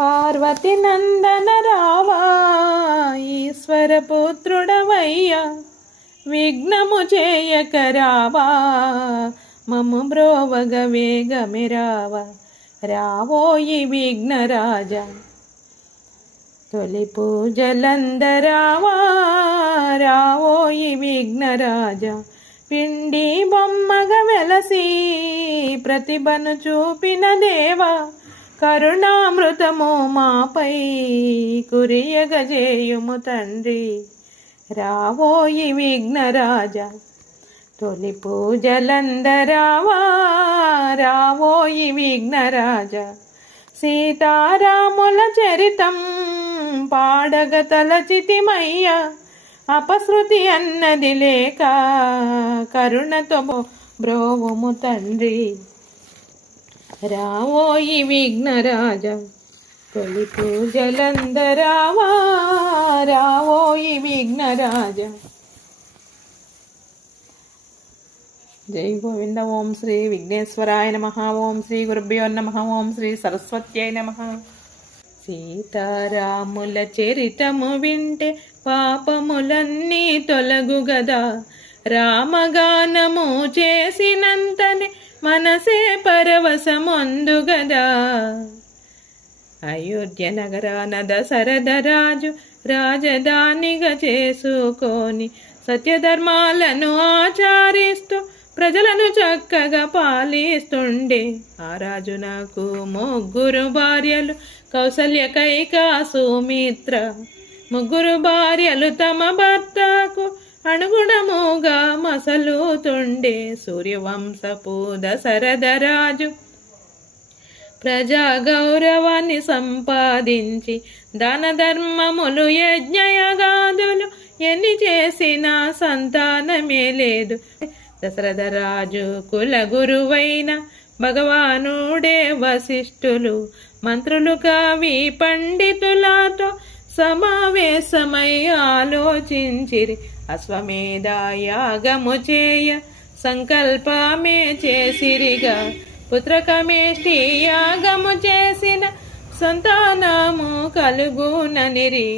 పార్వతి నందన రావా ఈశ్వర పుత్రుడవయ్యా, విఘ్నము చేయక రావా మమ్ము బ్రోవగ వేగమే రావా. రావోయి విఘ్నరాజా తొలి పూజలందరావా, రావోయి విఘ్నరాజా. పిండి బొమ్మగ వెలసి ప్రతిభను చూపిన దేవా, కరుణామృతము మాపై కురియగజేయుము తండ్రి. రావోయి విఘ్నరాజా తొలి పూజలందరావా, రావోయి విఘ్నరాజా. సీతారాముల చరితం పాడగ తలచితిమయ్యా, అపశృతి అన్నది లేక కరుణతో బ్రోవుము తండ్రి. రావోయి విఘ్నరాజా తొలి పూజలందరావా, రావోయి విఘ్నరాజా. జై గోవింద. ఓం శ్రీ విఘ్నేశ్వరాయ నమః. ఓం శ్రీ గురుభ్యో నమః. ఓం శ్రీ సరస్వత్యై నమః. సీతారాముల చరితము వింటే పాపములన్నీ తొలగు గదా, రామగానము చేసినంతనే మనసే పరవశమొందు గదా. అయోధ్య నగరాన దశరథరాజు రాజధానిగా చేసుకొని సత్యధర్మాలను ఆచరిస్తూ ప్రజలను చక్కగా పాలిస్తుండే. ఆ రాజు నాకు ముగ్గురు భార్యలు, కౌసల్య, కైకా, సుమిత్ర. ముగ్గురు భార్యలు తమ భర్తకు అనుగుణముగా మసలుతుండే. సూర్యవంశపు దశరథరాజు ప్రజా గౌరవాన్ని సంపాదించి దాన ధర్మములు యజ్ఞయగాదులు ఎన్ని చేసినా సంతానమే లేదు. దశరథరాజు కుల గురువైన భగవానుడే వశిష్ఠులు మంత్రులు కవి పండితులతో సమావేశమై ఆలోచించిరి. అశ్వమేధ యాగము చేయ సంకల్పమే చేసిరిగా, పుత్రకమేష్టి యాగము చేసిన సంతానము కలుగుననిరి.